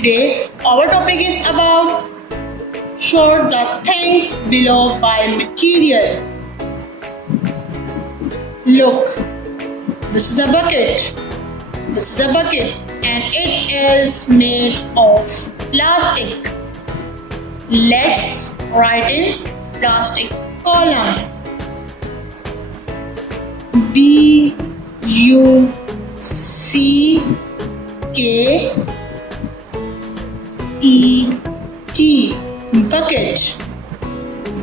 Today, our topic is about sort the things below by material. Look, this is a bucket. This is a bucket and it is made of plastic. Let's write in plastic column. B-U-C-K-E-T bucket.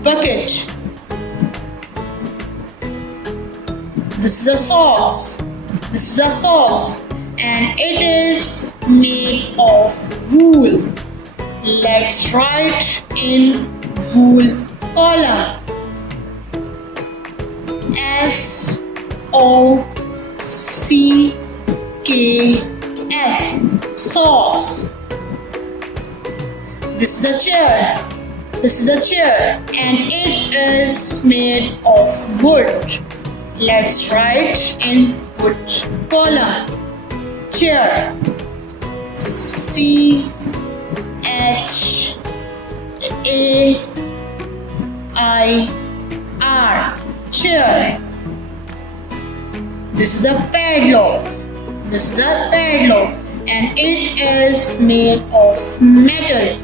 Bucket. This is a socks. This is a socks and it is made of wool. Let's write in wool column. S-O-C-K-S socks. This is a chair. This is a chair and it is made of wood. Let's write in wood column. Chair. C-H-A-I-R. Chair. This is a padlock. This is a padlock and it is made of metal.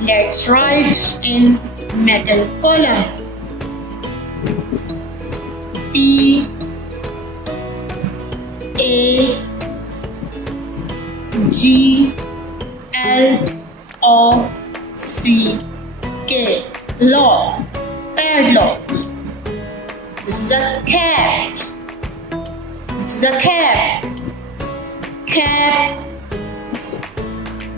Let's write in metal column. P-A-G-L-O-C-K. Lock. Padlock. This is a cap. This is a cap. Cap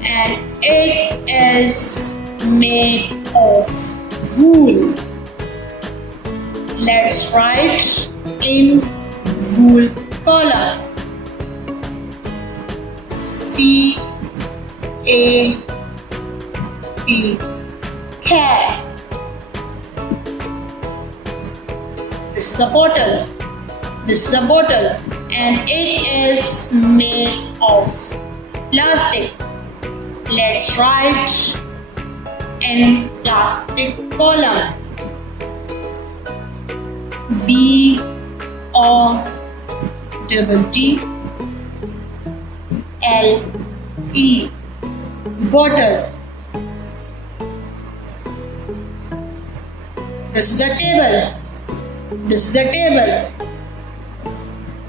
and it is made of wool. Let's write in wool column. C-A-P. Cap. This is a bottle. This is a bottle and it is made of plastic. Let's write in plastic column. B-O-T-T-L-E. Bottle. This is a table. This is a table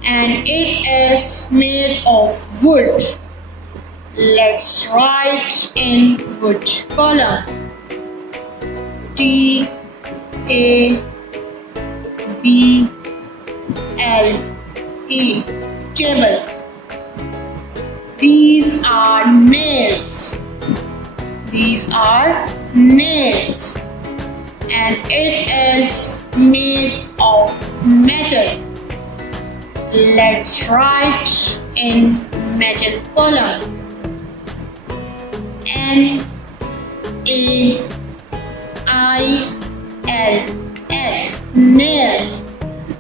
and it is made of wood. Let's write in wood column. T-A-B-L-E. Table. These are nails. These are nails and it is made of metal. Let's write in metal column. N-A-I-L-S. Nails.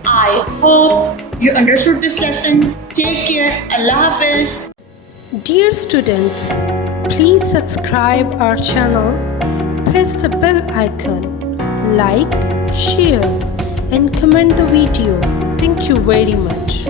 I hope you understood this lesson. Take care. Allah Hafiz. Dear students, please subscribe our channel, press the bell icon, like, share and comment the video. Thank you very much.